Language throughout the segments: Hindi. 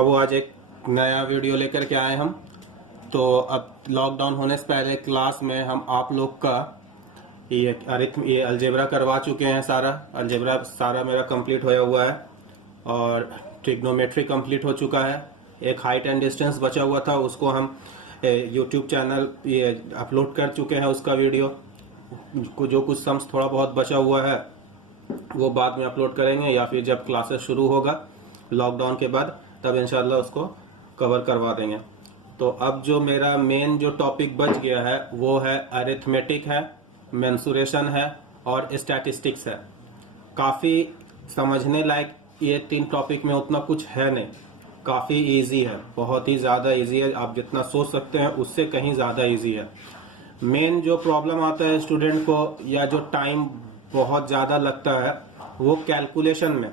बाबू आज एक नया वीडियो लेकर के आए हम। तो अब लॉकडाउन होने से पहले क्लास में हम आप लोग का ये अलजेब्रा करवा चुके हैं। सारा अलजेब्रा सारा मेरा कंप्लीट होया हुआ है और ट्रिग्नोमेट्री कंप्लीट हो चुका है। एक हाइट एंड डिस्टेंस बचा हुआ था, उसको हम यूट्यूब चैनल ये अपलोड कर चुके हैं। उसका वीडियो जो कुछ सम्स थोड़ा बहुत बचा हुआ है वो बाद में अपलोड करेंगे, या फिर जब क्लासेस शुरू होगा लॉकडाउन के बाद तब इंशाल्लाह उसको कवर करवा देंगे। तो अब जो मेरा मेन जो टॉपिक बच गया है वो है अरिथमेटिक है, मेंसुरेशन है और स्टैटिस्टिक्स है। काफ़ी समझने लायक ये तीन टॉपिक में उतना कुछ है नहीं, काफ़ी इजी है, बहुत ही ज़्यादा इजी है। आप जितना सोच सकते हैं उससे कहीं ज़्यादा इजी है। मेन जो प्रॉब्लम आता है स्टूडेंट को या जो टाइम बहुत ज़्यादा लगता है वो कैलकुलेशन में।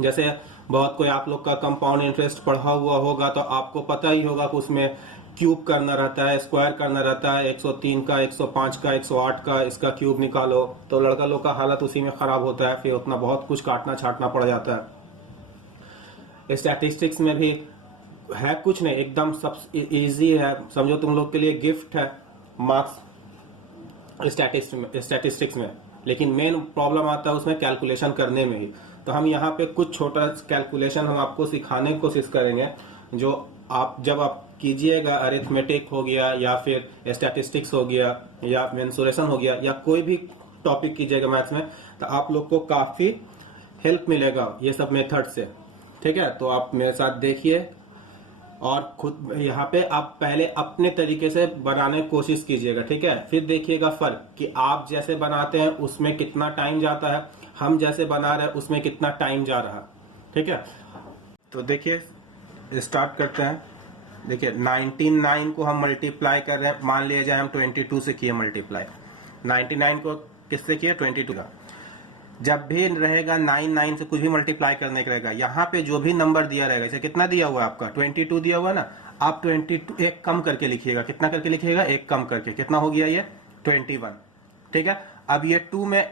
जैसे बहुत कोई आप लोग का कंपाउंड इंटरेस्ट पढ़ा हुआ होगा तो आपको पता ही होगा कि उसमें क्यूब करना रहता है, स्क्वायर करना रहता है, 103 का, 105 का, 108 का, इसका क्यूब निकालो। तो लड़का लोग का हालत उसी में खराब होता है, फिर उतना बहुत कुछ काटना छाटना पड़ जाता है। स्टैटिस्टिक्स में भी है कुछ नहीं, एकदम सब इजी है। समझो तुम लोग के लिए गिफ्ट है मार्क्स स्टैटिस्टिक्स में, लेकिन मेन प्रॉब्लम आता है उसमें कैलकुलेशन करने में ही। तो हम यहाँ पे कुछ छोटा कैलकुलेशन हम आपको सिखाने की कोशिश करेंगे, जो आप जब आप कीजिएगा, अरिथमेटिक हो गया या फिर स्टैटिस्टिक्स हो गया या मेंसुरेशन हो गया या कोई भी टॉपिक कीजिएगा मैथ्स में, तो आप लोग को काफ़ी हेल्प मिलेगा ये सब मेथड से। ठीक है, तो आप मेरे साथ देखिए और खुद यहाँ पे आप पहले अपने तरीके से बनाने की कोशिश कीजिएगा। ठीक है, फिर देखिएगा फर्क कि आप जैसे बनाते हैं उसमें कितना टाइम जाता है, हम जैसे बना रहे हैं उसमें कितना टाइम जा रहा है। ठीक है, तो देखिए स्टार्ट करते हैं। देखिए 99 को हम मल्टीप्लाई कर रहे हैं, मान लिया जाए हम 22 से किए मल्टीप्लाई। 99 को किससे किए? 22 का। जब भी रहेगा 99 से कुछ भी मल्टीप्लाई करने का रहेगा, यहाँ पे जो भी नंबर दिया रहेगा, इसे कितना दिया हुआ है आपका 22 दिया हुआ है ना, आप 22 एक कम करके लिखिएगा। कितना करके लिखिएगा? एक कम करके। कितना हो गया ये? 21। ठीक है, अब ये 2 में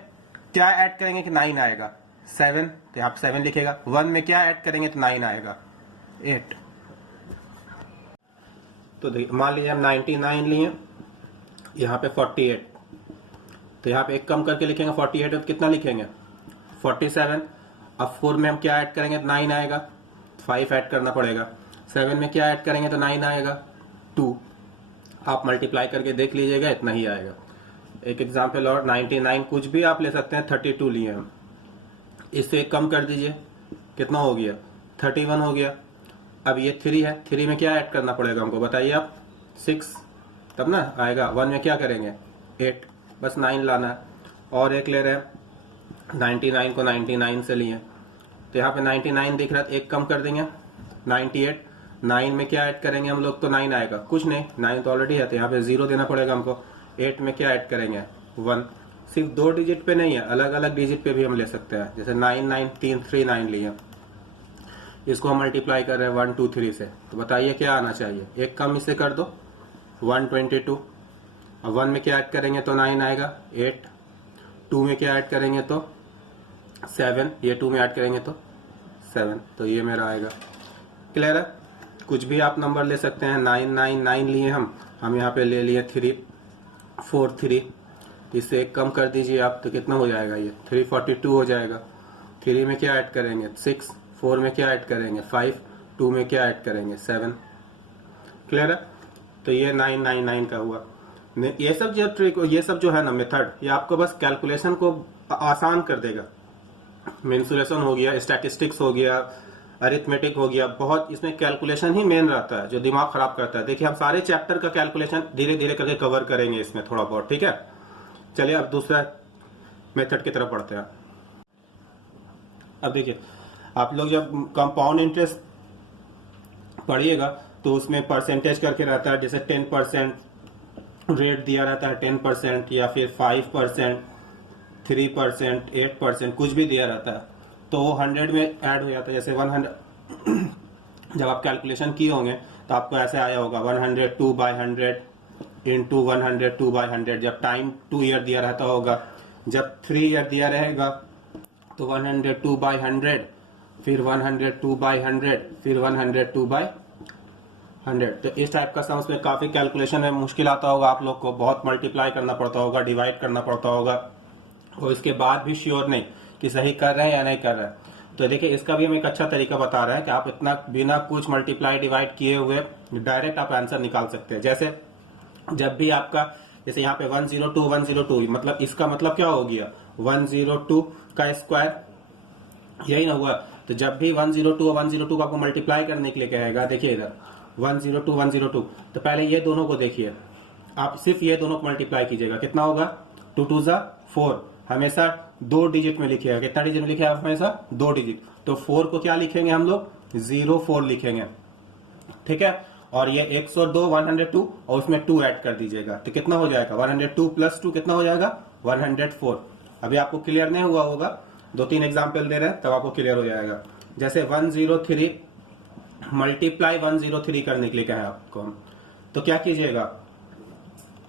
क्या ऐड करेंगे कि 9 आएगा? 7, तो आप 7 लिखेगा। 1 में क्या ऐड करेंगे तो 9 आएगा? 8। तो देखिए मान लीजिए हम 99 लिए, यहाँ पे 48, तो यहाँ पे एक कम करके लिखेंगे 48, तो कितना लिखेंगे? 47। अब 4 में हम क्या ऐड करेंगे तो 9 आएगा, 5 ऐड करना पड़ेगा। 7 में क्या ऐड करेंगे तो 9 आएगा, 2। आप मल्टीप्लाई करके देख लीजिएगा, इतना ही आएगा। एक एग्जाम्पल और, 99 कुछ भी आप ले सकते हैं, 32 लिए हम, इससे कम कर दीजिए, कितना हो गया? 31 हो गया। अब ये 3 है, 3 में क्या ऐड करना पड़ेगा हमको बताइए आप? 6, तब ना आएगा। 1 में क्या करेंगे? 8, बस 9 लाना है। और एक ले रहे हैं 99 को 99 से लिए, तो यहाँ पे 99 दिख रहा है, एक कम कर देंगे 98। 9 में क्या ऐड करेंगे हम लोग तो 9 आएगा? कुछ नहीं, 9 तो ऑलरेडी है, तो यहाँ पे 0 देना पड़ेगा हमको। 8 में क्या ऐड करेंगे? 1। सिर्फ 2 डिजिट पे नहीं है, अलग अलग डिजिट पे भी हम ले सकते हैं। जैसे 9 9 3 3 9 लिए, इसको हम मल्टीप्लाई कर रहे हैं 1 2 3 से, तो बताइए क्या आना चाहिए? एक कम इससे कर दो, 122। अब 1 में क्या ऐड करेंगे तो 9 आएगा, 8। 2 में क्या ऐड करेंगे तो 7, ये 2 में ऐड करेंगे तो 7, तो ये मेरा आएगा। क्लियर है? कुछ भी आप नंबर ले सकते हैं। 999 लिए हम यहाँ पे ले लिए 343, इससे एक कम कर दीजिए आप, तो कितना हो जाएगा? ये 342 हो जाएगा। 3 में क्या ऐड करेंगे? 6। 4 में क्या ऐड करेंगे? 5। 2 में क्या ऐड करेंगे? 7। क्लियर है? तो ये 999 का हुआ। ये सब जो ट्रिक, ये सब जो है ना मेथड, ये आपको बस कैलकुलेशन को आसान कर देगा। मेंसुरेशन हो गया, स्टैटिस्टिक्स हो गया, अरिथमेटिक हो गया, बहुत इसमें कैलकुलेशन ही मेन रहता है जो दिमाग खराब करता है। देखिए हम सारे चैप्टर का कैलकुलेशन धीरे धीरे करके कवर करेंगे इसमें थोड़ा बहुत। ठीक है, चलिए अब दूसरा मेथड की तरफ बढ़ते हैं। अब देखिए आप लोग जब कंपाउंड इंटरेस्ट पढ़िएगा तो उसमें परसेंटेज करके रहता है, जैसे 10% रेट दिया रहता है, 10% या फिर 5%, 3%, 8%, कुछ भी दिया रहता है, तो वो 100 में ऐड हो जाता है। जैसे 100 जब आप कैलकुलेशन किए होंगे तो आपको ऐसे आया होगा 102/100 इंटू 102/100। जब टाइम 2 ईयर दिया रहता होगा, जब 3 ईयर दिया रहेगा तो 102/100 फिर 102 बाई 100, फिर 102 बाई 100। तो इस टाइप का सम उसमें काफ़ी कैलकुलेशन में मुश्किल आता होगा आप लोग को, बहुत मल्टीप्लाई करना पड़ता होगा, डिवाइड करना पड़ता होगा, और इसके बाद भी श्योर नहीं कि सही कर रहे हैं या नहीं कर रहे हैं। तो देखिए इसका भी हम एक अच्छा तरीका बता रहे हैं कि आप इतना बिना कुछ मल्टीप्लाई डिवाइड किए हुए डायरेक्ट आप आंसर निकाल सकते हैं। जैसे जब भी आपका, जैसे यहाँ पे 102 102, मतलब इसका मतलब क्या हो गया, 102 का स्क्वायर, यही ना हुआ। तो जब भी 102 और 102 को आपको मल्टीप्लाई करने के लिए कहेगा, देखिए इधर 102 102, तो पहले ये दोनों को देखिए, आप सिर्फ ये दोनों को मल्टीप्लाई कीजिएगा, कितना होगा, 2 2 जा 4, हमेशा 2 डिजिट में लिखिएगा। कितना डिजिट में लिखिएगा हमेशा, 2 डिजिट। तो 4 को क्या लिखेंगे हम लोग, 04 लिखेंगे, ठीक है। और ये 102 102 और उसमें 2 ऐड कर दीजिएगा, तो कितना हो जाएगा, 102 प्लस 2 कितना हो जाएगा, 104। अभी आपको क्लियर नहीं हुआ होगा, 2-3 एग्जाम्पल दे रहे हैं तब आपको क्लियर हो जाएगा। जैसे 103 मल्टीप्लाई 103 करने के लिए कहें आपको हम, तो क्या कीजिएगा,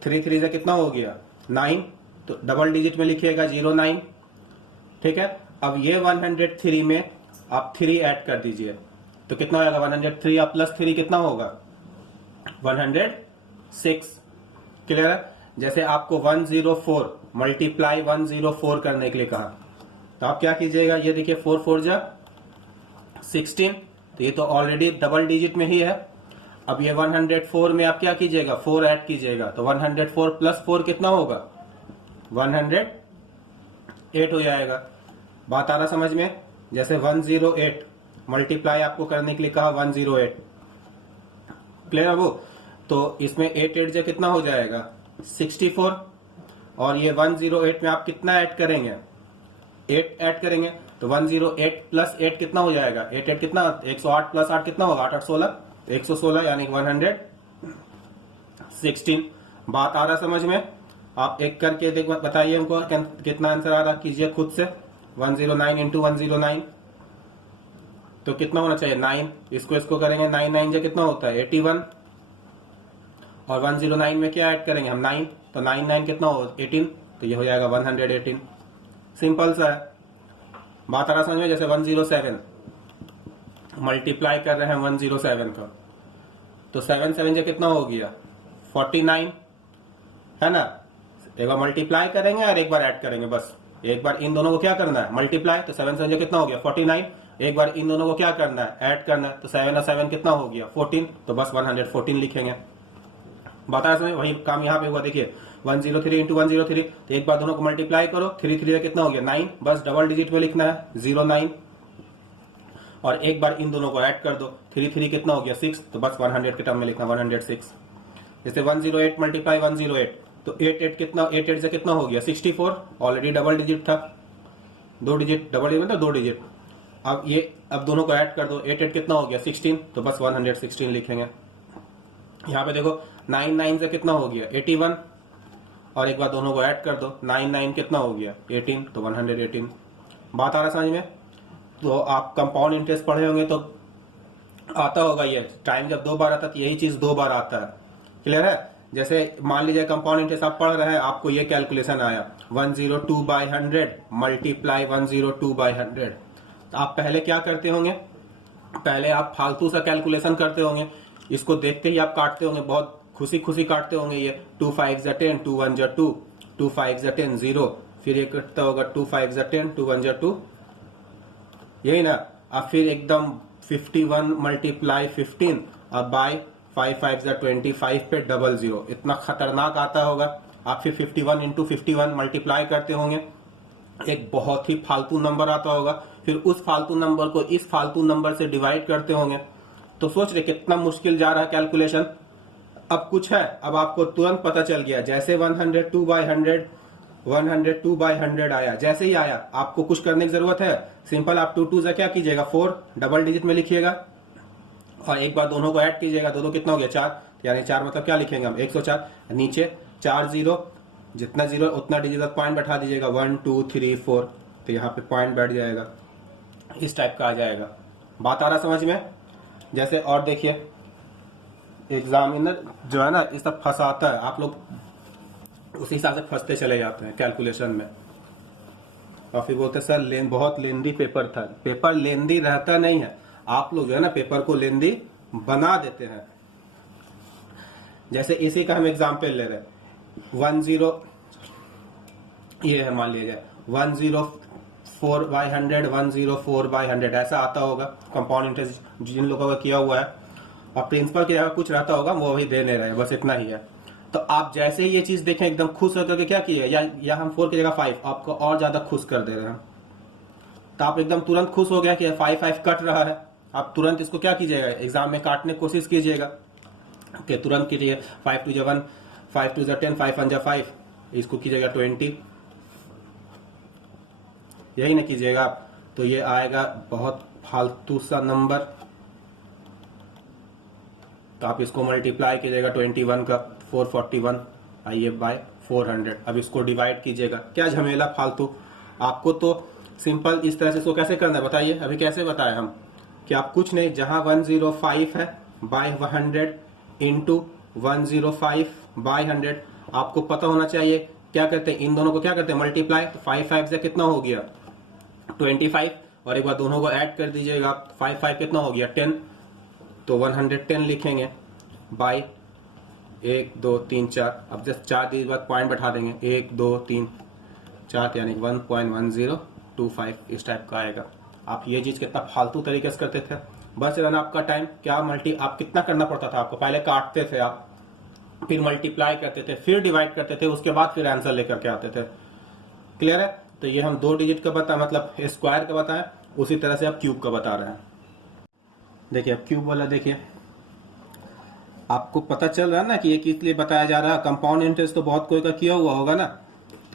3 3 से कितना हो गया 9, तो डबल डिजिट में लिखिएगा 09, ठीक है। अब ये 103 में आप 3 ऐड कर दीजिए, तो कितना होगा, 103 आप प्लस 3 कितना होगा, 106, क्लियर है। जैसे आपको 104 मल्टीप्लाई 104 करने के लिए कहा, तो आप क्या कीजिएगा, ये देखिए 4 4 जा 16, तो ये तो ऑलरेडी डबल डिजिट में ही है। अब ये 104 में आप क्या कीजिएगा, 4 ऐड कीजिएगा, तो 104 प्लस 4 कितना होगा, 108 हो जाएगा। बात आ रहा समझ में। जैसे 108 मल्टीप्लाई आपको करने के लिए कहा 108, क्लियर है वो, तो इसमें 8 8 से कितना हो जाएगा 64, और ये 108 में आप कितना ऐड करेंगे, 8 ऐड करेंगे, तो 108 प्लस 8 कितना हो जाएगा, 8 8 कितना, 108 प्लस 8 कितना होगा, 8 8 16, 116 यानी 116। बात आ रहा समझ में। आप एक करके देख बताइए हमको कितना आंसर आ रहा, कीजिए खुद से। 109 इंटू 109 तो कितना होना चाहिए 9, इसको करेंगे 9 9 से कितना होता है 81, और 109 में क्या ऐड करेंगे हम 9, तो 9 9 कितना हो 18, तो ये हो जाएगा 118। सिंपल सा है, बात आ रहा समझ में। जैसे 107 मल्टीप्लाई कर रहे हैं 107 का, तो 7 7 से कितना हो गया 49, है ना। एक बार मल्टीप्लाई करेंगे और एक बार ऐड करेंगे, बस एक बार इन दोनों को क्या करना है मल्टीप्लाई, तो 7 7 से कितना हो गया 49, एक बार इन दोनों को क्या करना है ऐड करना है, तो 7 और 7 कितना हो गया 14, तो बस 114 लिखेंगे। बता समय वही काम यहाँ पे हुआ, देखिए 103 इंटू 103, तो एक बार दोनों को मल्टीप्लाई करो, 3 3 कितना हो गया 9, बस डबल डिजिट में लिखना है 09, और एक बार इन दोनों को ऐड कर दो, 3 3 कितना हो गया 6, तो बस 100 के टर्म में लिखना 106। जैसे 108 मल्टीप्लाई 108, तो 8 8 कितना, 8 8 से कितना हो गया 64, ऑलरेडी डबल डिजिट था, 2 डिजिट डबल डिजिट मतलब 2 डिजिट। अब दोनों को ऐड कर दो, 8 8 कितना हो गया 16, तो बस 116 लिखेंगे। यहाँ पे देखो 9 9 से कितना हो गया 81, और एक बार दोनों को ऐड कर दो, 9 9 कितना हो गया 18, तो 118। बात आ रहा समझ में। तो आप कंपाउंड इंटरेस्ट पढ़े होंगे तो आता होगा, ये टाइम जब 2 बार आता है तो यही चीज 2 बार आता है, क्लियर है। जैसे मान लीजिए कंपाउंड इंटरेस्ट आप पढ़ रहे हैं, आपको ये कैलकुलेशन आया 102 बाई 100 मल्टीप्लाई 102 बाई 100, तो आप पहले क्या करते होंगे, पहले आप फालतू सा कैलकुलेशन करते होंगे, इसको देखते ही आप काटते होंगे, बहुत खुशी खुशी काटते होंगे। ये 2 5 जा 10, 2 1 जा 2, 2 5 जा 10 0, फिर ये कटता होगा 2 5 जा 10, 2 1 जा 2, यही ना। अब फिर एकदम 51 मल्टीप्लाई 15, अब बाय 5 5 जा 25 पे 00, इतना खतरनाक आता होगा। आप फिर 51 इंटू 51 मल्टीप्लाई करते होंगे, एक बहुत ही फालतू नंबर आता होगा, फिर उस फालतू नंबर को इस फालतू नंबर से डिवाइड करते होंगे। तो सोच रहे कितना मुश्किल जा रहा है कैलकुलेशन। अब कुछ है, अब आपको तुरंत पता चल गया, जैसे 102 बाई 100 102 बाई 100 आया, जैसे ही आया आपको कुछ करने की जरूरत है, सिंपल आप 2 2 से क्या कीजिएगा 4 डबल डिजिट में लिखिएगा, और एक बार दोनों को ऐड कीजिएगा, दो कितना हो गया 4, यानी 4 मतलब क्या लिखेंगे हम 104, नीचे 4 0, जितना जीरो उतना डिजिट पॉइंट बैठा दीजिएगा 1 2 3 4, तो यहाँ पे पॉइंट बैठ जाएगा, इस टाइप का आ जाएगा। बात आ रहा समझ में। जैसे और देखिए एग्जामिनर जो है ना इस सब फंसाता है, आप लोग उसी हिसाब से फंसते चले जाते हैं कैलकुलेशन में। और फिर बोलते सर बहुत लेंदी पेपर था। पेपर लेंदी रहता नहीं है, आप लोग जो है ना पेपर को लेंदी बना देते हैं। जैसे इसी का हम एग्जाम्पल ले रहे हैं 10, ये है मान लीजिए 104/100, 104/100 ऐसा आता होगा कंपाउंड इंटरेस्ट जिन लोगों का किया हुआ है, और प्रिंसिपल की जगह कुछ रहता होगा वो वही दे नहीं रहे, बस इतना ही है। तो आप जैसे ही ये चीज देखें एकदम खुश होकर के क्या किए, या हम 4 की जगह 5 आपको और ज्यादा खुश कर दे रहे हैं, तो आप एकदम तुरंत खुश हो गया कि 5 कट रहा है। आप तुरंत इसको क्या कीजिएगा, एग्जाम में काटने की कोशिश कीजिएगा कि तुरंत कीजिए 5 2 1, 5 2 10, 5 1 5, इसको कीजिएगा 20, यही ना कीजिएगा आप, तो ये आएगा बहुत फालतू सा नंबर। तो आप इसको मल्टीप्लाई कीजिएगा 21 का 441 आइए बाय 400। अब इसको डिवाइड कीजिएगा, क्या झमेला फालतू। आपको तो सिंपल इस तरह से इसको कैसे करना है बताइए, अभी कैसे बताएं हम कि आप कुछ नहीं, जहां 105 है बाय 100 इंटू 105/100 आपको पता होना चाहिए क्या करते हैं, इन दोनों को क्या करते हैं मल्टीप्लाई। तो 5 5 से कितना हो गया 25, और एक बार दोनों को ऐड कर दीजिएगा, 5 5 कितना हो गया 10, तो 110 लिखेंगे बाय 1 2 3 4। अब जस्ट 4 के बाद पॉइंट बैठा देंगे 1 2 3 4, यानी 1.1025 इस टाइप का आएगा। आप ये चीज कितना फालतू तरीके से करते थे, बस रहना आपका टाइम। क्या आप कितना करना पड़ता था आपको, पहले काटते थे आप, फिर मल्टीप्लाई करते थे, फिर डिवाइड करते थे, उसके बाद फिर आंसर लेकर के आते थे। क्लियर है। तो ये हम 2 डिजिट का बता मतलब स्क्वायर का बताएं, उसी तरह से आप क्यूब का बता रहे हैं। देखिए अब क्यूब वाला देखिए, आपको पता चल रहा है ना कि ये किस लिए बताया जा रहा है। कंपाउंड इंटरेस्ट तो बहुत कोई का किया हुआ होगा ना,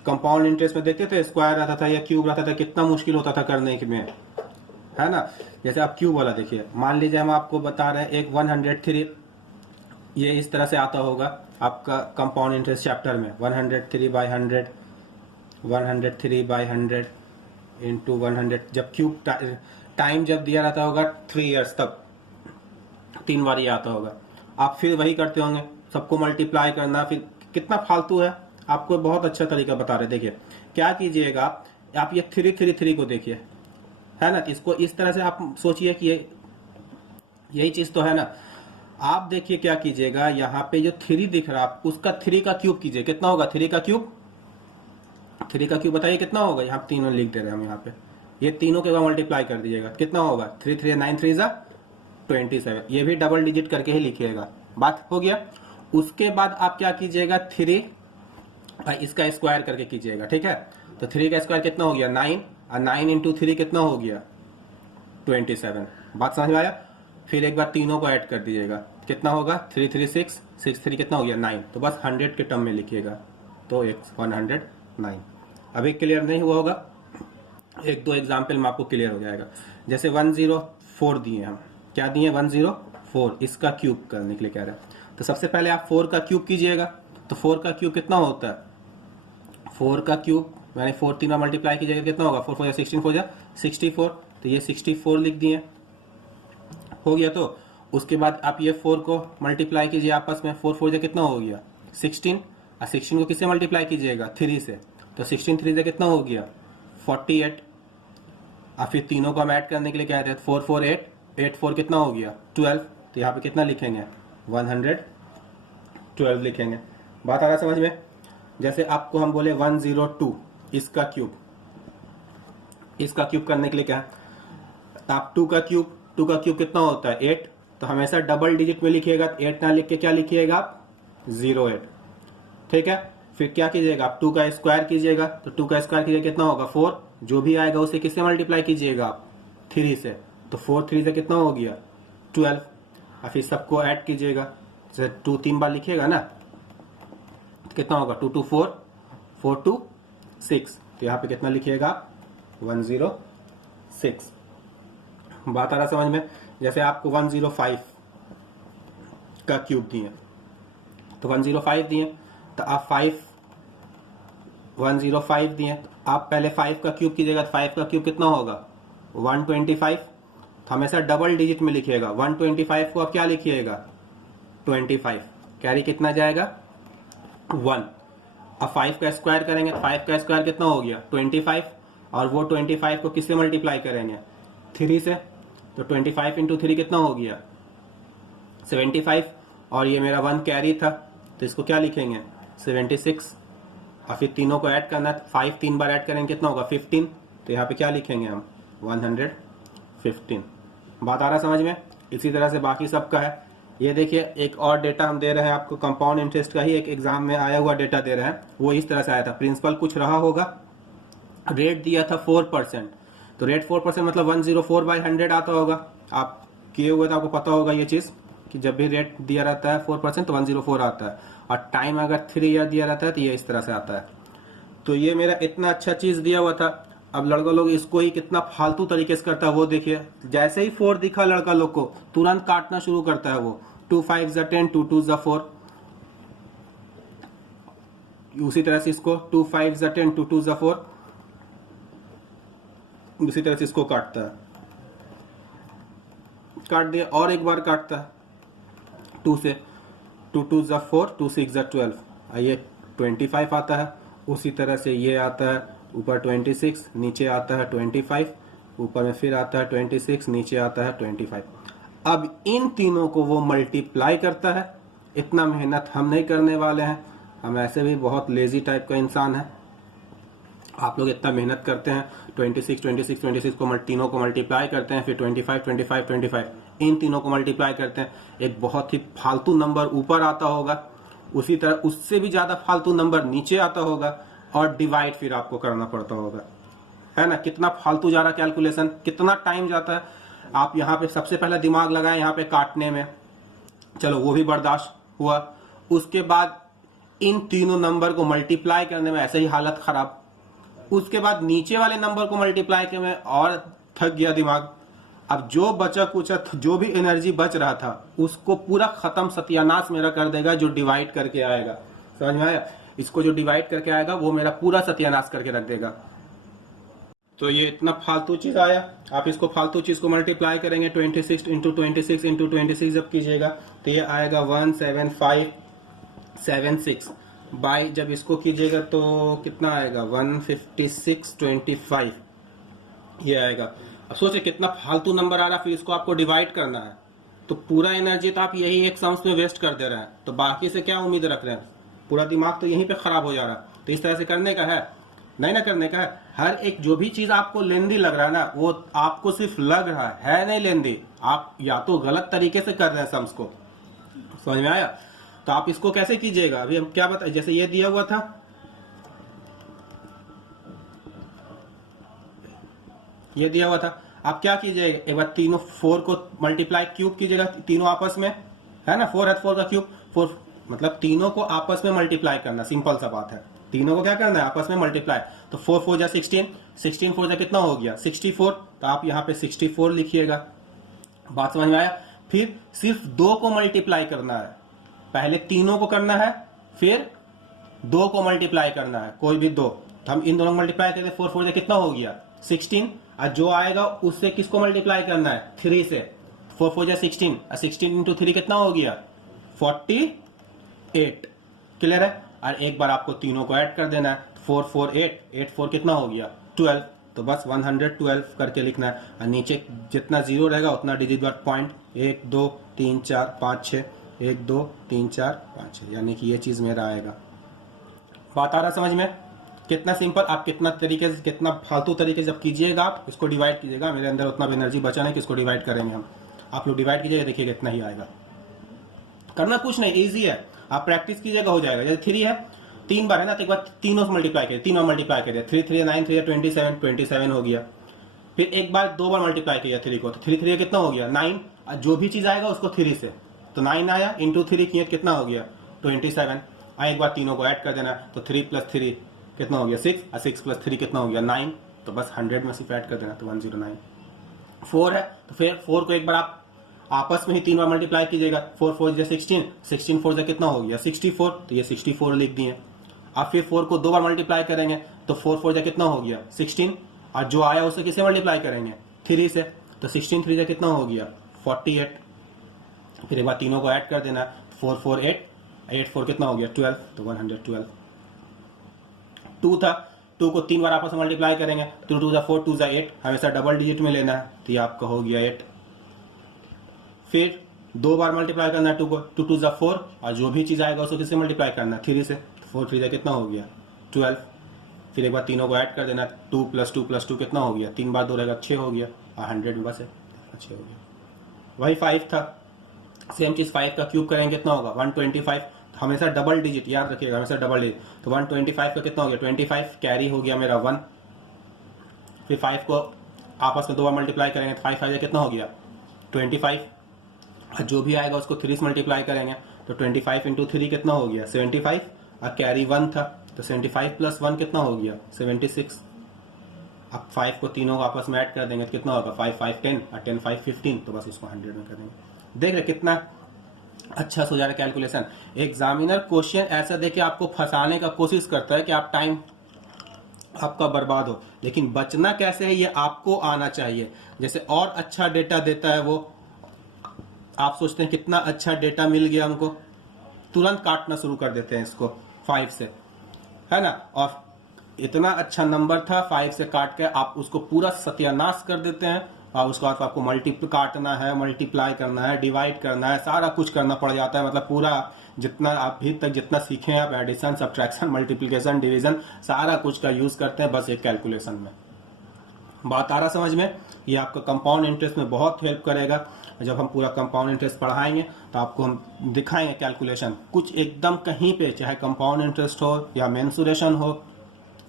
कंपाउंड इंटरेस्ट में देखते थे स्क्वायर रहता था या क्यूब रहता था, कितना मुश्किल होता था करने में, है ना। जैसे आप क्यूब वाला देखिए, मान लीजिए हम आपको बता रहे हैं एक 103, ये इस तरह से आता होगा आपका कंपाउंड इंटरेस्ट चैप्टर में 103/100, 103/100 इंटू 100। जब क्यूब टाइम जब दिया रहता होगा 3 इयर्स तक 3 बार ये आता होगा, आप फिर वही करते होंगे, सबको मल्टीप्लाई करना, फिर कितना फालतू है। आपको बहुत अच्छा तरीका बता रहे, देखिए क्या कीजिएगा आप ये 333 को देखिए, है ना, इसको इस तरह से आप सोचिए कि यही चीज तो है ना। आप देखिए क्या कीजिएगा, यहाँ पे जो 3 दिख रहा है उसका 3 का क्यूब कीजिए, कितना होगा 3 का क्यूब, 3 का क्यूब बताइए कितना होगा। यहाँ पे तीनों लिख दे रहे हैं हम, यहाँ पे ये तीनों के मल्टीप्लाई कर दीजिएगा, कितना होगा 3 3 9 3 27। ये भी डबल डिजिट करके ही लिखिएगा, बात हो गया। उसके बाद आप क्या कीजिएगा 3 इसका स्क्वायर करके कीजिएगा, ठीक है। तो 3 का स्क्वायर कितना हो गया 9, और 9 इंटू 3 कितना हो गया 27। बात समझ में आया। फिर एक बार तीनों को ऐड कर दीजिएगा, कितना होगा 3 3 6 6 3 कितना हो गया 9। तो बस 100 के टर्म में लिखिएगा, तो 109। अभी क्लियर नहीं हुआ होगा, 1-2 एग्जाम्पल में आपको क्लियर हो जाएगा। जैसे 104 दिए हम, क्या दिए 104, इसका क्यूब करने के लिए कह रहे हैं। तो सबसे पहले आप 4 का क्यूब कीजिएगा, तो 4 का क्यूब कितना होता है, 4 का क्यूब यानी 4 3 में मल्टीप्लाई कीजिएगा, कितना होगा 4 4 16 4 64। तो ये 64 लिख दिए, हो गया। तो उसके बाद आप ये 4 को मल्टीप्लाई कीजिए आपस में, 4 4 कितना हो गया 16, और 16 को किससे मल्टीप्लाई कीजिएगा 3 से, तो 16 3 से कितना हो गया 48। और फिर तीनों को हम ऐड करने के लिए कह रहे हैं 4 4 8 8 4 कितना हो गया 12। तो यहाँ पे कितना लिखेंगे 112 लिखेंगे। बात आ रहा है समझ में। जैसे आपको हम बोले 102 इसका क्यूब करने के लिए क्या है, आप 2 का क्यूब कितना होता है 8। तो हमेशा डबल डिजिट में लिखिएगा, 8 ना लिख के क्या लिखिएगा आप 08, ठीक है। फिर क्या कीजिएगा आप 2 का स्क्वायर कीजिएगा, तो 2 का स्क्वायर कीजिएगा कितना होगा 4, जो भी आएगा उसे किससे मल्टीप्लाई कीजिएगा आप 3 से। तो 4 3 से कितना हो गया 12, और फिर सबको ऐड कीजिएगा, जैसे 2 3 बार लिखिएगा ना, कितना होगा 2 2 4 4 2 6। तो यहाँ पे कितना लिखिएगा 106। बात आ रहा समझ में। जैसे आपको 105 का क्यूब दिए, तो 105 दिए, तो आप 105 दिए, तो आप पहले 5 का क्यूब कीजिएगा, 5 का क्यूब कितना होगा 125। तो हमेशा डबल डिजिट में लिखिएगा, 125 को आप क्या लिखिएगा 25, कैरी कितना जाएगा 1। अब 5 का स्क्वायर करेंगे, 5 का स्क्वायर कितना हो गया 25, और वो 25 को किससे मल्टीप्लाई करेंगे, 3 से। तो 25 इंटू 3 कितना हो गया, 75। और ये मेरा 1 कैरी था, तो इसको क्या लिखेंगे, 76। और फिर तीनों को ऐड करना, 5 3 बार ऐड करेंगे कितना होगा, 15। तो यहाँ पे क्या लिखेंगे हम, 115। बात आ रहा समझ में। इसी तरह से बाकी सबका है। ये देखिए एक और डेटा हम दे रहे हैं आपको, कंपाउंड इंटरेस्ट का ही एक एग्जाम में आया हुआ डेटा दे रहे हैं। वो इस तरह से आया था, प्रिंसिपल कुछ रहा होगा, रेट दिया था 4%। तो रेट 4% मतलब 104/100 आता होगा। आप किए हुए तो आपको पता होगा ये चीज कि जब भी रेट दिया रहता है 4% तो 104 आता है। और टाइम अगर 3 ईयर दिया रहता है तो ये इस तरह से आता है। तो ये मेरा इतना अच्छा चीज दिया हुआ था। अब लड़का लोग इसको ही कितना फालतू तरीके से करता है वो देखिए। जैसे ही 4 दिखा लड़का लोग को तुरंत काटना शुरू करता है वो, 2 5 ज़ा 10, 2 2 ज़ा 4। उसी तरह से इसको 2 5 ज़ा 10, 2 2 ज़ा 4, उसी तरह से इसको काटता है। काट दिया और एक बार काटता है 2 से, 2 2 ज़ा 4, 2 6 ज़ा 12। ये 25 आता है। उसी तरह से ये आता है ऊपर 26, नीचे आता है 25, ऊपर में फिर आता है 26, नीचे आता है 25। अब इन तीनों को वो मल्टीप्लाई करता है। इतना मेहनत हम नहीं करने वाले हैं, हम ऐसे भी बहुत लेजी टाइप का इंसान है। आप लोग इतना मेहनत करते हैं, 26 26 26 को तीनों को मल्टीप्लाई करते हैं, फिर 25 25 25 इन तीनों को मल्टीप्लाई करते हैं। एक बहुत ही फालतू नंबर ऊपर आता होगा, उसी तरह उससे भी ज्यादा फालतू नंबर नीचे आता होगा, और डिवाइड फिर आपको करना पड़ता होगा, है ना। कितना फालतू जा रहा कैलकुलेशन, कितना टाइम जाता है। आप यहाँ पे सबसे पहले दिमाग लगाए यहाँ पे काटने में, चलो वो भी बर्दाश्त हुआ। उसके बाद इन तीनों नंबर को मल्टीप्लाई करने में ऐसे ही हालत खराब। उसके बाद नीचे वाले नंबर को मल्टीप्लाई करने में और थक गया दिमाग। अब जो बचा कुछ जो भी एनर्जी बच रहा था उसको पूरा खत्म सत्यानाश मेरा कर देगा जो डिवाइड करके आएगा। समझ में आया, इसको जो डिवाइड करके आएगा वो मेरा पूरा सत्यानाश करके रख देगा। तो ये इतना फालतू चीज आया। आप इसको फालतू चीज को मल्टीप्लाई करेंगे 26 इंटू 26 इंटू 26 जब कीजिएगा तो ये आएगा 17576 बाई, जब इसको कीजिएगा तो कितना आएगा 15625 ये आएगा। अब सोचिए कितना फालतू नंबर आ रहा है, फिर इसको आपको डिवाइड करना है। तो पूरा एनर्जी तो आप यही एक सम्स में वेस्ट कर दे रहे हैं, तो बाकी से क्या उम्मीद रख रहे हैं। पूरा दिमाग तो यहीं पे खराब हो जा रहा है। तो इस तरह से करने का है, नहीं ना करने का है। हर एक जो भी चीज आपको लेंदी लग रहा है ना, वो आपको सिर्फ लग रहा है नहीं लेंदी। आप या तो गलत तरीके से कर रहे हैं सम्स को। समझ में आया। तो आप इसको कैसे कीजिएगा, अभी हम क्या बताए, जैसे ये दिया हुआ था, ये दिया हुआ था, आप क्या कीजिएगा, एक बार तीनों 4 को मल्टीप्लाई क्यूब कीजिएगा, तीनों आपस में, है ना। 4 है 4 का क्यूब, 4 मतलब तीनों को आपस में मल्टीप्लाई करना, सिंपल सा बात है। तीनों को क्या करना है, आपस में मल्टीप्लाई। तो 4 4 जा 16, 16 4 जा कितना हो गया 64। तो आप यहाँ पे 64 लिखिएगा। बात समझ में आया। फिर सिर्फ 2 को मल्टीप्लाई करना है, पहले तीनों को करना है, फिर 2 को मल्टीप्लाई करना है, कोई भी 2। तो हम इन दोनों को मल्टीप्लाई करते, 4 4 जा कितना हो गया 16। और जो आएगा उससे किसको मल्टीप्लाई करना है, 3 से। 4 4 जा 16, 16 इंटू 3 कितना हो गया 48। क्लियर है। और एक बार आपको तीनों को ऐड कर देना है, 4 4 8, 8 4 कितना हो गया 12। तो बस 112 करके लिखना है। और नीचे जितना जीरो रहेगा उतना डिजिट बार पॉइंट, 1 2 3 4 5 6, 1 2 3 4 5 6, यानी कि ये चीज मेरा आएगा। बात आ रहा समझ में, कितना सिंपल। आप कितना तरीके से, कितना फालतू तरीके से जब कीजिएगा, आप इसको डिवाइड कीजिएगा। मेरे अंदर उतना भी एनर्जी बचा नहीं कि इसको डिवाइड करेंगे हम। आप लोग डिवाइड कीजिएगा, देखिएगा इतना ही आएगा। करना कुछ नहीं, इजी है। आप प्रैक्टिस कीजिएगा, हो जाएगा। जैसे 3 है, 3 बार है ना, तो एक बार तीनों से मल्टीप्लाई करिए, 3 बार मल्टीप्लाई करिए, 3 3 9 3 27, 27 हो गया। फिर एक बार 2 बार मल्टीप्लाई किया 3 को, तो 3 3 कितना हो गया 9। जो भी चीज आएगा उसको 3 से, तो 9 आया, इंटू 3 किया कितना हो गया 27। एक बार तीनों को ऐड कर देना, तो 3 + 3 कितना हो गया 6, और 6 + 3 कितना हो गया 9। तो बस 100 में सिर्फ ऐड कर देना, तो 109। 4 है, तो फिर 4 को एक बार आप आपस में ही 3 बार मल्टीप्लाई कीजिएगा, 4 4 जा 16, 16 4 जा कितना हो गया 64। तो ये 64 लिख दिए। आप फिर 4 को 2 बार मल्टीप्लाई करेंगे, तो 4 4 जा कितना हो गया 16, और जो आया उसे किसे मल्टीप्लाई करेंगे 3 से। तो 16 3 जा कितना हो गया 48। फिर एक बार तीनों को ऐड कर देना, 4 4 8, 8 4 कितना हो गया 12, तो 112। 2 था, 2 को 3 बार आपस में मल्टीप्लाई करेंगे, 2 2 4 2 8, हमेशा डबल डिजिट में लेना है, तो ये आपका हो गया 8। फिर 2 बार मल्टीप्लाई करना है 2 को, 2 2 4, और जो भी चीज आएगा उसको किससे मल्टीप्लाई करना है, 3 से, 4 3 कितना हो गया 12। फिर एक बार तीनों को ऐड कर देना, 2 + 2 + 2 कितना हो गया, 3 बार 2 रहेगा 6 हो गया, और 100 में बस है 6 हो गया। वही 5 था, सेम चीज 5 का क्यूब करेंगे कितना होगा 125, हमेशा डबल डिजिट याद रखिएगा, हमेशा डबल डिजिट। तो 125 का कितना हो गया 25, कैरी हो गया मेरा 1। फिर 5 को आपस में 2 बार मल्टीप्लाई करेंगे, 5 5 कितना हो गया 25, और जो भी आएगा उसको 3 से मल्टीप्लाई करेंगे, तो 25 × 3 कितना हो गया 75, और कैरी 1 था, तो 75 + 1 कितना हो गया 76। अब 5 को तीनों को आपस में ऐड कर देंगे तो कितना होगा 5 5 10, और 10 5 15, तो बस उसको 100 में कर देंगे। देख रहे कितना अच्छा सो जा रहा है कैलकुलेशन। एग्जामिनर क्वेश्चन ऐसा देके आपको फंसाने का कोशिश करता है कि आप टाइम आपका बर्बाद हो, लेकिन बचना कैसे है ये आपको आना चाहिए। जैसे और अच्छा डेटा देता है वो, आप सोचते हैं कितना अच्छा डेटा मिल गया हमको, तुरंत काटना शुरू कर देते हैं इसको 5 से, है ना। और इतना अच्छा नंबर था, 5 से काट के आप उसको पूरा सत्यानाश कर देते हैं, और उसके बाद आपको काटना है, मल्टीप्लाई करना है, डिवाइड करना है, सारा कुछ करना पड़ जाता है। मतलब पूरा जितना आप अभी तक जितना सीखे हैं आप, एडिशन, सब्ट्रैक्शन, मल्टीप्लिकेशन, डिवीजन, सारा कुछ का यूज करते हैं बस एक कैलकुलेशन में। बात आ रहा समझ में। ये आपको कंपाउंड इंटरेस्ट में बहुत हेल्प करेगा। जब हम पूरा कंपाउंड इंटरेस्ट पढ़ाएंगे तो आपको हम दिखाएंगे कैलकुलेशन, कुछ एकदम कहीं पे, चाहे कंपाउंड इंटरेस्ट हो या मेंसुरेशन हो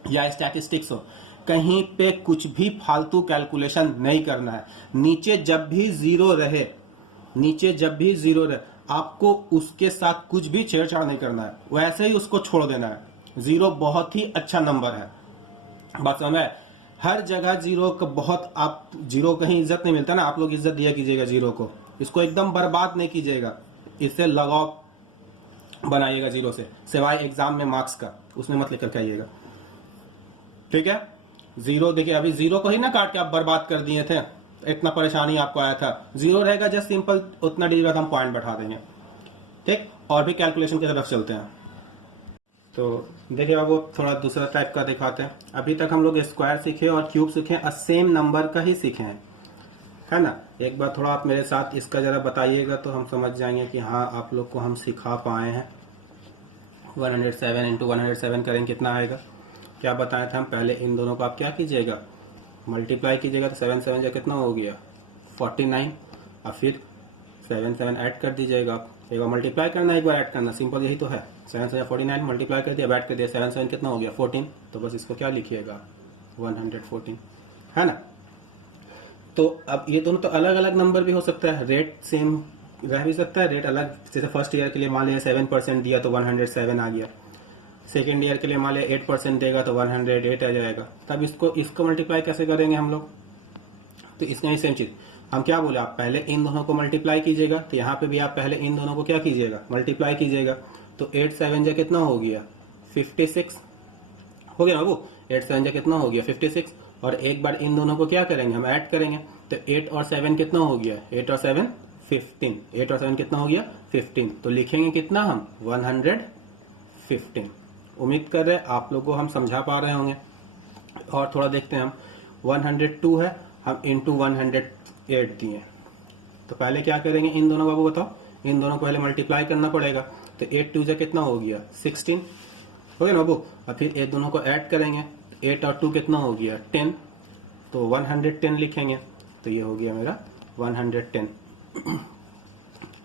या स्टैटिस्टिक्स हो, कहीं पे कुछ भी फालतू कैलकुलेशन नहीं करना है। नीचे जब भी जीरो रहे, नीचे जब भी जीरो रहे, आपको उसके साथ कुछ भी छेड़छाड़ नहीं करना है, वैसे ही उसको छोड़ देना है। जीरो बहुत ही अच्छा नंबर है, बात समझ में। हर जगह जीरो का बहुत, आप जीरो कहीं इज्जत नहीं मिलता ना, आप लोग इज्जत दिया कीजिएगा जीरो को, इसको एकदम बर्बाद नहीं कीजिएगा, इससे लगाव बनाइएगा जीरो से, सिवाय एग्जाम में मार्क्स का, उसमें मत लेकर के आइएगा, ठीक है। जीरो देखिए, अभी जीरो को ही ना काट के आप बर्बाद कर दिए थे, इतना परेशानी आपको आया था। जीरो रहेगा जस्ट सिंपल, उतना डिजिट हम पॉइंट बैठा देंगे, ठीक। और भी कैलकुलेशन की तरफ चलते हैं। तो देखिए अब वो थोड़ा दूसरा टाइप का दिखाते हैं। अभी तक हम लोग स्क्वायर सीखे और क्यूब सीखे और सेम नंबर का ही सीखे हैं, है ना। एक बार थोड़ा आप मेरे साथ इसका जरा बताइएगा तो हम समझ जाएंगे कि हाँ आप लोग को हम सिखा पाए हैं। 107 × 107 करेंगे कितना आएगा, क्या बताया था हम। पहले इन दोनों को आप क्या कीजिएगा, मल्टीप्लाई कीजिएगा, तो 7 7 जो कितना हो गया 49, और फिर 7 7 ऐड कर दीजिएगा आप। एक बार मल्टीप्लाई करना, एक बार ऐड करना, सिंपल यही तो है। 7 7 49, मल्टीप्लाई कर दिया, ऐड कर दिया, 7 7 कितना हो गया 14, तो बस इसको क्या लिखिएगा 114, है ना। तो अब ये दोनों तो अलग अलग नंबर भी हो सकता है, रेट सेम रह भी सकता है, रेट अलग। जैसे फर्स्ट ईयर के लिए मान लिया 7% दिया तो 107 आ गया, सेकेंड ईयर के लिए मान लिया 8% देगा तो 108 आ जाएगा। तब इसको मल्टीप्लाई कैसे करेंगे हम लोग, तो इसमें भी सेम चीज हम क्या बोले, आप पहले इन दोनों को मल्टीप्लाई कीजिएगा, तो यहाँ पे भी आप पहले इन दोनों को क्या कीजिएगा मल्टीप्लाई कीजिएगा। तो 8 7 जा कितना हो गया 56 हो गया ना, वो 8 7 जा कितना हो गया 56, और एक बार इन दोनों को क्या करेंगे हम ऐड करेंगे, तो 8 और 7 कितना हो गया 8 और 7 15, 8 और 7 कितना हो गया 15, तो लिखेंगे कितना हम 115। उम्मीद कर रहे आप लोगों को हम समझा पा रहे होंगे। और थोड़ा देखते हैं हम, 102 है, हम इंटू 108 दिए, तो पहले क्या करेंगे इन दोनों का, वो बताओ, इन दोनों को पहले मल्टीप्लाई करना पड़ेगा, तो 8 2 जा कितना हो गया 16 हो गया ना बाबू। और फिर ये दोनों को ऐड करेंगे, 8 और 2 कितना हो गया 10, तो 110 लिखेंगे, तो ये हो गया मेरा 110।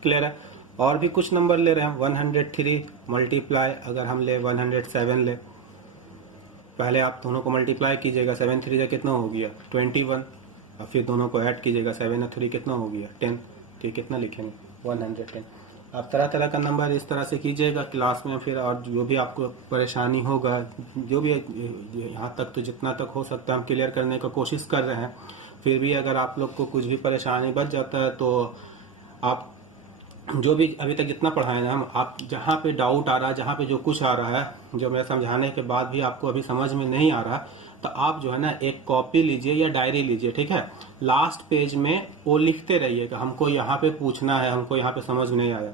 क्लियर है। और भी कुछ नंबर ले रहे हैं, 103 मल्टीप्लाई अगर हम ले 107 ले, पहले आप दोनों को मल्टीप्लाई कीजिएगा, 7 3 जा कितना हो गया 21, और फिर दोनों को ऐड कीजिएगा, 7 और 3 कितना हो गया 10, ठीक कितना लिखेंगे 110। आप तरह तरह का नंबर इस तरह से कीजिएगा क्लास में, फिर और जो भी आपको परेशानी होगा, जो भी यहाँ तक तो जितना तक हो सकता है हम क्लियर करने का कोशिश कर रहे हैं। फिर भी अगर आप लोग को कुछ भी परेशानी बच जाता है तो आप जो भी अभी तक जितना पढ़ाए ना हम, आप जहाँ पे डाउट आ रहा है, जहाँ पे जो कुछ आ रहा है, जो मैं समझाने के बाद भी आपको अभी समझ में नहीं आ रहा, तो आप जो है ना एक कॉपी लीजिए या डायरी लीजिए, ठीक है। लास्ट पेज में वो लिखते रहिएगा, हमको यहाँ पे पूछना है, हमको यहाँ पे समझ में नहीं आया।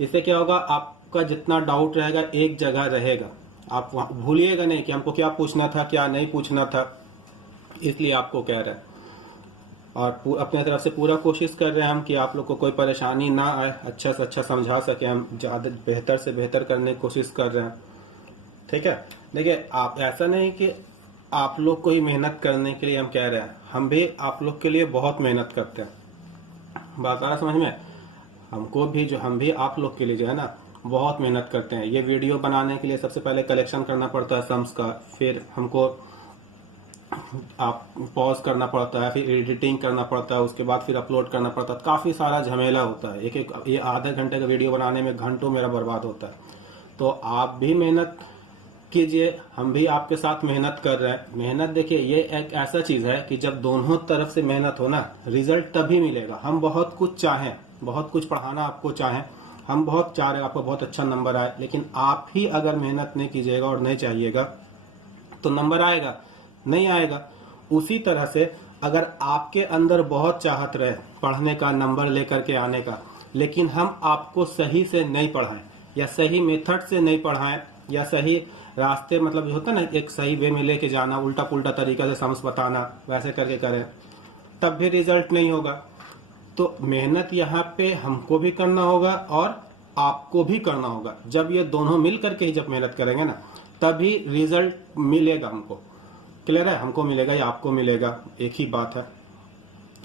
इससे क्या होगा, आपका जितना डाउट रहेगा एक जगह रहेगा, आप भूलिएगा नहीं कि हमको क्या पूछना था क्या नहीं पूछना था, इसलिए आपको कह रहे हैं। और अपने तरफ से पूरा कोशिश कर रहे हैं हम कि आप लोग को कोई परेशानी ना आए, अच्छा से अच्छा समझा सके, हम ज़्यादा बेहतर से बेहतर करने की कोशिश कर रहे हैं। ठीक है, देखिए आप ऐसा नहीं कि आप लोग को ही मेहनत करने के लिए हम कह रहे हैं, हम भी आप लोग के लिए बहुत मेहनत करते हैं। बात आ रहा समझ में? हमको भी जो हम भी आप लोग के लिए जो है ना बहुत मेहनत करते हैं। ये वीडियो बनाने के लिए सबसे पहले कलेक्शन करना पड़ता है सम्स का, फिर हमको आप पॉज करना पड़ता है, फिर एडिटिंग करना पड़ता है, उसके बाद फिर अपलोड करना पड़ता है, काफ़ी सारा झमेला होता है। एक एक ये आधे घंटे का वीडियो बनाने में घंटों मेरा बर्बाद होता है। तो आप भी मेहनत कीजिए, हम भी आपके साथ मेहनत कर रहे हैं। मेहनत देखिए ये एक ऐसा चीज़ है कि जब दोनों तरफ से मेहनत हो ना, रिजल्ट तभी मिलेगा। हम बहुत कुछ चाहें, बहुत कुछ पढ़ाना आपको चाहें, हम बहुत चाह रहे हैं आपको बहुत अच्छा नंबर आए, लेकिन आप ही अगर मेहनत नहीं कीजिएगा और नहीं चाहिएगा तो नंबर आएगा नहीं आएगा। उसी तरह से अगर आपके अंदर बहुत चाहत रहे पढ़ने का, नंबर लेकर के आने का, लेकिन हम आपको सही से नहीं पढ़ाएं या सही मेथड से नहीं पढ़ाएं या सही रास्ते मतलब जो होता है ना एक सही वे में लेके जाना, उल्टा पुल्टा तरीका से समझ बताना, वैसे करके करें तब भी रिजल्ट नहीं होगा। तो मेहनत यहाँ पे हमको भी करना होगा और आपको भी करना होगा। जब ये दोनों मिल करके ही जब मेहनत करेंगे ना तभी रिजल्ट मिलेगा हमको। क्लियर है? हमको मिलेगा या आपको मिलेगा, एक ही बात है।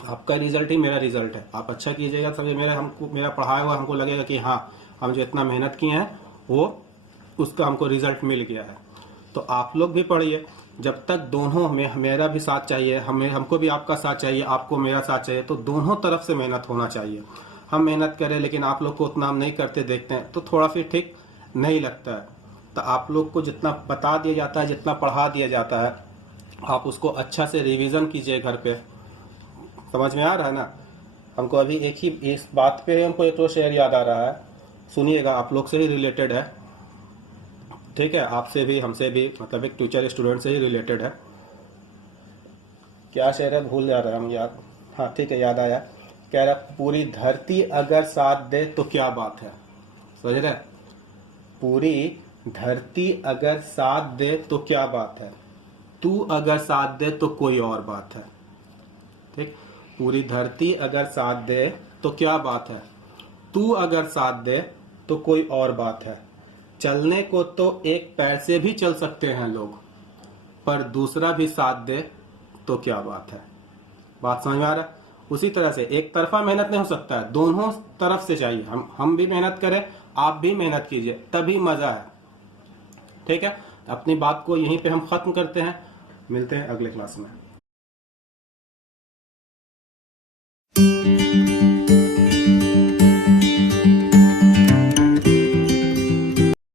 आपका रिजल्ट ही मेरा रिजल्ट है। आप अच्छा कीजिएगा सब मेरा पढ़ाया हुआ हमको लगेगा कि हाँ हम जो इतना मेहनत किए हैं वो उसका हमको रिजल्ट मिल गया है। तो आप लोग भी पढ़िए। जब तक दोनों में मेरा भी साथ चाहिए, हमको भी आपका साथ चाहिए, आपको मेरा साथ चाहिए, तो दोनों तरफ से मेहनत होना चाहिए। हम मेहनत करें लेकिन आप लोग को उतना हम नहीं करते देखते हैं तो थोड़ा फिर ठीक नहीं लगता है। तो आप लोग को जितना बता दिया जाता है, जितना पढ़ा दिया जाता है, आप उसको अच्छा से रिवीजन कीजिए घर पे। समझ में आ रहा है ना? हमको अभी एक ही इस बात पे हमको एक तो शेयर याद आ रहा है, सुनिएगा, आप लोग से ही रिलेटेड है। ठीक है, आपसे भी हमसे भी मतलब एक टीचर स्टूडेंट से ही रिलेटेड है। क्या शेर है भूल जा रहा है हम याद, हाँ ठीक है याद आया। कह रहा पूरी धरती अगर साथ दे तो क्या बात है। समझ रहे? पूरी धरती अगर साथ दे तो क्या बात है, तू अगर साथ दे तो कोई और बात है। ठीक, पूरी धरती अगर साथ दे तो क्या बात है, तू अगर साथ दे तो कोई और बात है। चलने को तो एक पैर से भी चल सकते हैं लोग, पर दूसरा भी साथ दे तो क्या बात है। बात समझ में आ रहा है? उसी तरह से एक तरफा मेहनत नहीं हो सकता है, दोनों तरफ से चाहिए। हम भी मेहनत करें, आप भी मेहनत कीजिए, तभी मजा है। ठीक है, अपनी बात को यहीं पे हम खत्म करते हैं, मिलते हैं अगले क्लास में।